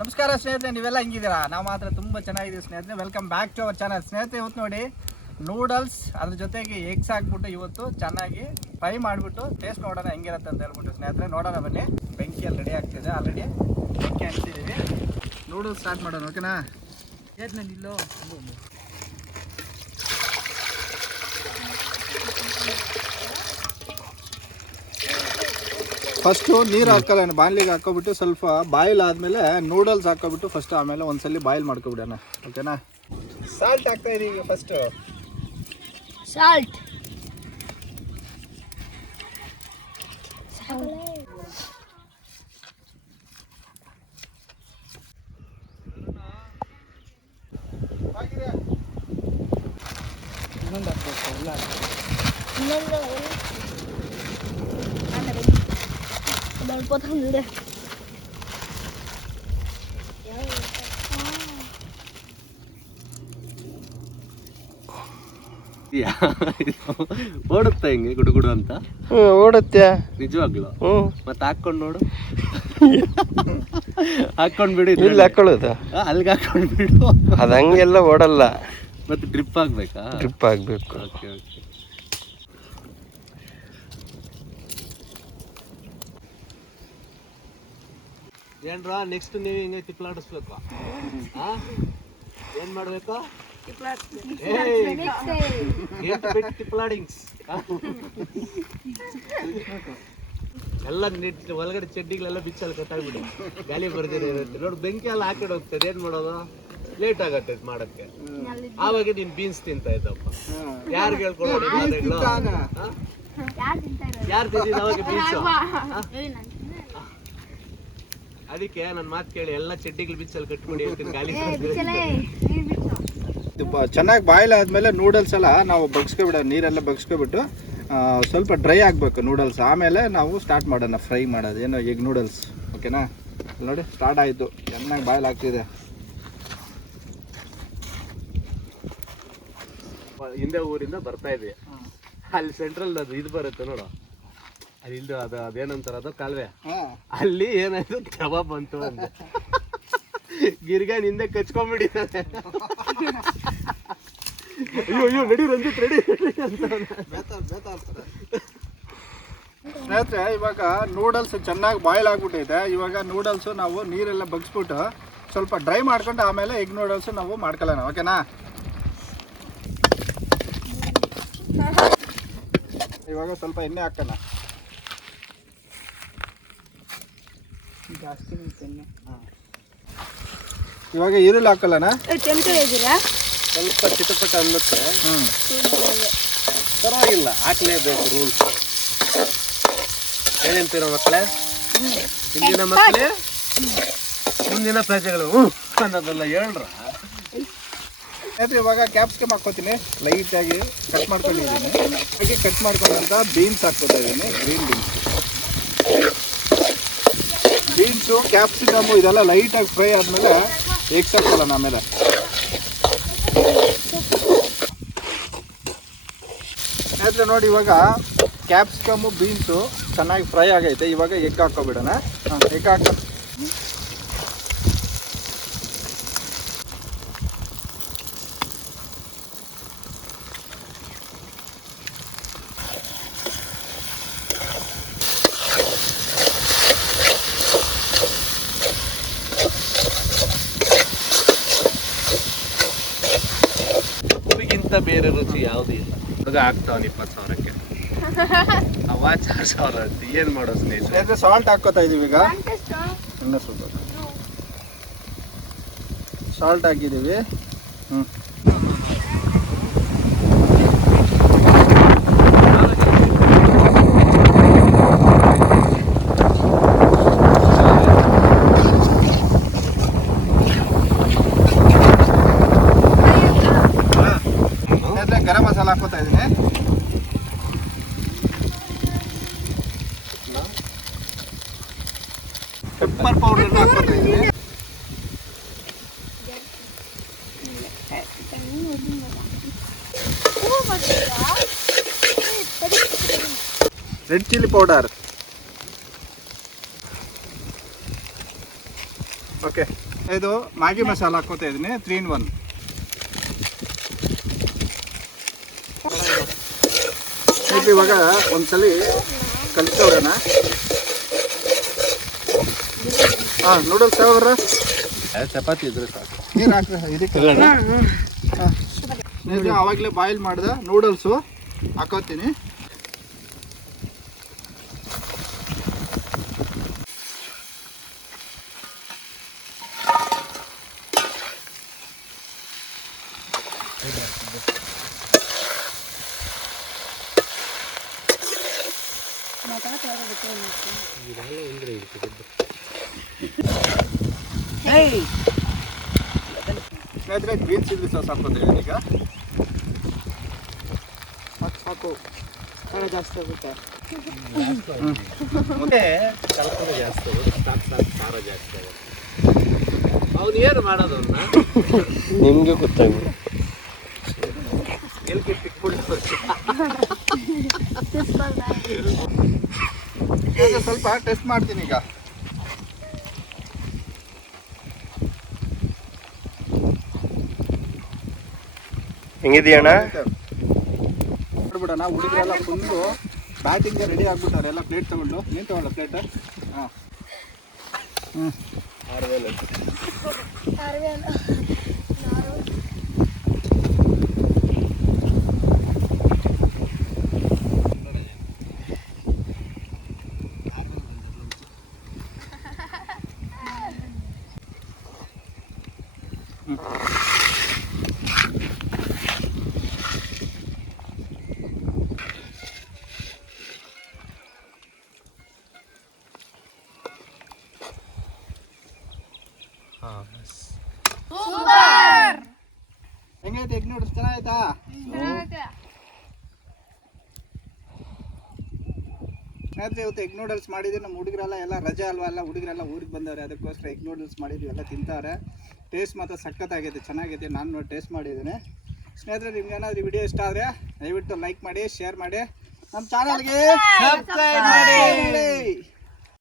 ನಮಸ್ಕಾರ ಸ್ನೇಹಿತರೆ, ನೀವೆಲ್ಲ ಹೆಂಗಿದ್ದೀರಾ? ನಾವು ಮಾತ್ರ ತುಂಬ ಚೆನ್ನಾಗಿದ್ದೀವಿ ಸ್ನೇಹಿತರೆ. Welcome back to our channel ಸ್ನೇಹಿತರೆ. ಇವತ್ತು ನೋಡಿ ನೂಡಲ್ಸ್ ಅದ್ರ ಜೊತೆಗೆ ಎಗ್ಸ್ ಹಾಕ್ಬಿಟ್ಟು ಇವತ್ತು ಚೆನ್ನಾಗಿ ಫ್ರೈ ಮಾಡಿಬಿಟ್ಟು ಟೇಸ್ಟ್ ನೋಡೋಣ ಹೆಂಗಿರುತ್ತೆ ಅಂತ ಹೇಳ್ಬಿಟ್ಟು ಸ್ನೇಹಿತರೆ ನೋಡೋಣ ಬನ್ನಿ. ಬೆಂಕಿಯಲ್ಲಿ ರೆಡಿ ಆಗ್ತಿದೆ, ಆಲ್ರೆಡಿ ಬೆಂಕಿ ಹಂಚ್ತಿದ್ದೀವಿ. ನೂಡಲ್ಸ್ ಸ್ಟಾರ್ಟ್ ಮಾಡೋಣ, ಓಕೆನಾ? ನಿಲ್ಲೋ ಫಸ್ಟು ನೀರು ಹಾಕಲ್ಲ, ಬಾಣಲಿಗೆ ಹಾಕೋಬಿಟ್ಟು ಸ್ವಲ್ಪ ಬಾಯ್ಲ್ ಆದಮೇಲೆ ನೂಡಲ್ಸ್ ಹಾಕೋಬಿಟ್ಟು ಫಸ್ಟ್ ಆಮೇಲೆ ಒಂದ್ಸಲಿ ಬಾಯ್ಲ್ ಮಾಡ್ಕೊಬಿಡೋಣ, ಓಕೆನಾ? ಸಾಲ್ಟ್ ಹಾಕ್ತಾ ಇದೀವಿ ಫಸ್ಟು. ಸಾಲ್ಟ್ ಇನ್ನೊಂದು ಹಾಕ್ಬೇಕು, ಎಲ್ಲ వెళ్ళిపోతుంది. ಓಡುತ್ತಾ ಹಿಂಗೆ ಗುಡುಗುಡು ಅಂತ? ಓಡುತ್ತೆ ನಿಜವಾಗ್ಲು. ಮತ್ತೆ ಹಾಕೊಂಡ್ ನೋಡು, ಹಾಕೊಂಡ್ ಬಿಡು. ಇಲ್ಲಿ ಹಾಕೊಳ್ಳೋದು, ಅಲ್ಲಿಗೆ ಹಾಕೊಂಡ್ ಬಿಡು. ಅದ ಹಂಗೆಲ್ಲ ಓಡಲ್ಲ. ಮತ್ತೆ ಡ್ರಿಪ್ ಆಗ್ಬೇಕಾ? ಡ್ರಿಪ್ ಆಗ್ಬೇಕು. Okay okay. ಏನ್ರಾ ನೆಕ್ಸ್ಟ್ ನೀವು ಹಿಂಗೆ ತಿಪ್ಲಾಡಿಸ್ಬೇಕು? ಏನ್ ಮಾಡ್ಬೇಕು? ತಿಪ್ಲಾಡಿಂಗ್ಸ್ ಎಲ್ಲ ನೆಟ್ ಒಳಗಡೆ ಚಡ್ಡಿಗಳೆಲ್ಲ ಬಿಚ್ಚಲ್ಲಿ ಕಟ್ಟಾಗ್ಬಿಡಿ, ಗಾಳಿ ಬರ್ದಿರ ಇರುತ್ತೆ ನೋಡಿ. ಬೆಂಕಿ ಎಲ್ಲ ಹಾಕಿಡ್ ಹೋಗ್ತದೆ, ಏನ್ ಮಾಡೋದು? ಲೇಟ್ ಆಗತ್ತೆ ಮಾಡಕ್ಕೆ. ಆವಾಗ ನೀನ್ ಬೀನ್ಸ್ ತಿಂತಾ ಇದ್ದಪ್ಪ. ಯಾರು ಹೇಳ್ಕೊಡೋದು? ಯಾರು ತಿಂದಿದ್ದ ಅವಾಗ ಬೀನ್ಸ್? ಅದಕ್ಕೆ ನನ್ನ ಮಾತು ಕೇಳಿ, ಎಲ್ಲ ಚಡ್ಡಿಗಳು ಬಿಚ್ಚಲ್ಲಿ ಕಟ್ಬಿಡಿ, ಗಾಳಿ ಚೆನ್ನಾಗಿ ಬಾಯ್ಲ್ ಆದಮೇಲೆ ನೂಡಲ್ಸ್ ಎಲ್ಲ ನಾವು ಬಗ್ಸ್ಕೊಬಿಡೋ, ನೀರೆಲ್ಲ ಬಗ್ಸ್ಕೊಬಿಟ್ಟು ಸ್ವಲ್ಪ ಡ್ರೈ ಆಗಬೇಕು ನೂಡಲ್ಸ್. ಆಮೇಲೆ ನಾವು ಸ್ಟಾರ್ಟ್ ಮಾಡೋಣ ಫ್ರೈ ಮಾಡೋದು, ಏನೋ ಎಗ್ ನೂಡಲ್ಸ್, ಓಕೆನಾ? ನೋಡಿ ಸ್ಟಾರ್ಟ್ ಆಯಿತು, ಚೆನ್ನಾಗಿ ಬಾಯ್ಲ್ ಆಗ್ತಿದೆ. ಹಿಂದೆ ಊರಿಂದ ಬರ್ತಾ ಇದ್ವಿ, ಅಲ್ಲಿ ಸೆಂಟ್ರಲ್ ಅದು ಇದು ಬರುತ್ತೆ ನೋಡು, ಅಲ್ಲಿ ಇಲ್ದು ಅದು ಅದೇನಂತಾರ ಅದು ಕಾಲುವೆ, ಅಲ್ಲಿ ಏನಾಯ್ತು ಕಬಾಬ್ ಬಂತು ಅಂದೆ. ಗಿರ್ಗಾನ್ ಹಿಂದೆ ಕಚ್ಕೊಂಡ್ಬಿಟ್ಟಿದ್ದಾನೆ. ಅಯ್ಯೋ ಅಯ್ಯೋ ನಡಿ ರಂಜಿತ್ ರೆಡಿ ಸ್ನೇಹಿತರೆ, ಇವಾಗ ನೂಡಲ್ಸ್ ಚೆನ್ನಾಗಿ ಬಾಯ್ಲ್ ಆಗ್ಬಿಟ್ಟೈತೆ. ಇವಾಗ ನೂಡಲ್ಸು ನಾವು ನೀರೆಲ್ಲ ಬಗ್ಸ್ಬಿಟ್ಟು ಸ್ವಲ್ಪ ಡ್ರೈ ಮಾಡ್ಕೊಂಡು ಆಮೇಲೆ ಎಗ್ ನೂಡಲ್ಸು ನಾವು ಮಾಡ್ಕೊಳ್ಳೋಣ, ಓಕೆನಾ? ಇವಾಗ ಸ್ವಲ್ಪ ಎಣ್ಣೆ ಹಾಕೋಣ, ಜಾಸ್ತಿ ಎಣ್ಣೆ. ಇವಾಗ ಈರುಳ್ಳಿ ಹಾಕಲ್ಲಣ್ಣ, ಸ್ವಲ್ಪ ಚಿಟಪಟ ಅನ್ನುತ್ತೆ. ಪರವಾಗಿಲ್ಲ, ಹಾಕ್ಲೇಬೇಕು, ರೂಲ್ಸ್. ಏನಂತೀರ ಮಕ್ಕಳೇ? ಹಿಂದಿನ ಮಕ್ಕಳೇ ಮುಂದಿನ ಪ್ರಜೆಗಳು ಅನ್ನೋದೆಲ್ಲ ಹೇಳ್ರ. ಆಯ್ತು, ಇವಾಗ ಕ್ಯಾಪ್ಸಿಕಮ್ ಹಾಕ್ಕೋತೀನಿ, ಲೈಟಾಗಿ ಕಟ್ ಮಾಡ್ಕೊಂಡಿದ್ದೀನಿ. ಹಾಗೆ ಕಟ್ ಮಾಡ್ಕೊಂಡಂತ ಬೀನ್ಸ್ ಹಾಕ್ಕೋತಾ ಇದ್ದೀನಿ, ಗ್ರೀನ್ ಬೀನ್ಸು, ಕ್ಯಾಪ್ಸಿಕಮು ಇದೆಲ್ಲ ಲೈಟಾಗಿ ಫ್ರೈ ಆದಮೇಲೆ ಎಗ್ಸ್ ಹಾಕೊಳ್ಳೋಣ ಆಮೇಲೆ. ಆಯ್ತು ನೋಡಿ, ಇವಾಗ ಕ್ಯಾಪ್ಸಿಕಮು ಬೀನ್ಸು ಚೆನ್ನಾಗಿ ಫ್ರೈ ಆಗೈತೆ. ಇವಾಗ ಎಗ್ ಹಾಕ್ಕೊಬಿಡೋಣ. ಎಗ್ ಹಾಕೋ, ಬೇರೆ ರುಚಿ ಯಾವುದೂ ಇಲ್ಲ. ಹುಡುಗ ಆಗ್ತಾವನ್ 20,000ಕ್ಕೆ, ಅವ 4,000 ಅಂತ. ಏನ್ ಮಾಡೋ ಸ್ನೇಹಿತರೆ? ಸಾಲ್ಟ್ ಹಾಕೋತಾ ಇದೀವಿ. ಈಗ ಇನ್ನೂ ಸ್ವಲ್ಪ ಸಾಲ್ಟ್ ಹಾಕಿದ್ದೀವಿ. ಗರಂ ಮಸಾಲ ಹಾಕೋತಾ ಇದ್ದೀನಿ. ಪೆಪ್ಪರ್ ಪೌಡರ್ ಹಾಕೋತಾ ಇದ್ದೀನಿ. ರೆಡ್ ಚಿಲ್ಲಿ ಪೌಡರ್, ಓಕೆ, ಇದು ಮ್ಯಾಗಿ ಮಸಾಲ ಹಾಕೋತಾ ಇದ್ದೀನಿ 3 in 1. ಇವಾಗ ಒಂದ್ಸಲಿ ಕಲಿಸ್ಕೊಳ್ಳೋಣ. ಹಾಂ, ನೂಡಲ್ಸ್ ಯಾವ್ರ ಚಪಾತಿ ಇದ್ರೆ ಸಾಕು. ನೀರು ಹಾಕ್ರಿ ಇದಕ್ಕೆ. ಆವಾಗಲೇ ಬಾಯ್ಲ್ ಮಾಡಿದ ನೂಡಲ್ಸು ಹಾಕೋತೀನಿ. ಸ್ನೇಹಿತರೆ, ಗ್ರೀನ್ ಚಿಲ್ಲಿ ಸಾಸ್ ಹಾಕೋತೀವಿ ಈಗ. ಸಾಕು, ಖಾರ ಜಾಸ್ತಿ ಆಗುತ್ತೆ. ಮತ್ತೆ ಕಲ್ಪನೆ ಜಾಸ್ತಿ ಆಗುತ್ತೆ, ಸಾಕು ಖಾರ ಜಾಸ್ತಿ ಆಗುತ್ತೆ. ಅವ್ನು ಏನು ಮಾಡೋದನ್ನ ನಿಮ್ಗೆ ಗೊತ್ತಾಗ ಎಲ್ಗೆ ತಿಕ್ಬಿಟ್ಟು ಸ್ವಲ್ಪ ಟೆಸ್ಟ್ ಮಾಡ್ತೀನಿ ಈಗ. ಹೆಂಗಿದೆಯಣ್ಣ? ನೋಡ್ಬಿಡೋಣ. ಹುಡುಗರೆಲ್ಲ ಫುಲ್ಲು ಬ್ಯಾಟಿಂಗ್ ರೆಡಿ ಆಗ್ಬಿಟ್ಟವ್ರೆ. ಎಲ್ಲ ಪ್ಲೇಟ್ ತಗೊಂಡು. ನೀನು ತಗೊಳ್ಳ ಪ್ಲೇಟ್? ಹಾಂ. ಹೆಂಗೈತೆ ಎಗ್ ನೂಡಲ್ಸ್? ಚೆನ್ನಾಯ್ತಾ? ಸ್ನೇಹಿತರೆ, ಇವತ್ತು ಎಗ್ ನೂಡಲ್ಸ್ ಮಾಡಿದ್ವಿ. ನಮ್ಮ ಹುಡುಗರೆಲ್ಲ ಎಲ್ಲ ರಜೆ ಅಲ್ವಾ, ಎಲ್ಲ ಹುಡುಗರೆಲ್ಲ ಊರಿಗೆ ಬಂದವ್ರೆ. ಅದಕ್ಕೋಸ್ಕರ ಎಗ್ ನೂಡಲ್ಸ್ ಮಾಡಿದ್ವಿ, ಎಲ್ಲ ತಿಂತಾರೆ. ಟೇಸ್ಟ್ ಮಾತ್ರ ಸಖತ್ತಾಗೈತೆ, ಚೆನ್ನಾಗೈತೆ. ನಾನು ನೋಡಿ ಟೇಸ್ಟ್ ಮಾಡಿದ್ದೀನಿ. ಸ್ನೇಹಿತರೆ, ನಿಮ್ಗೆ ಏನಾದರೂ ವಿಡಿಯೋ ಇಷ್ಟ ಆದರೆ ದಯವಿಟ್ಟು ಲೈಕ್ ಮಾಡಿ, ಶೇರ್ ಮಾಡಿ, ನಮ್ಮ ಚಾನಲ್ಗೆ ಸಬ್ಸ್ಕ್ರೈಬ್ ಮಾಡಿ.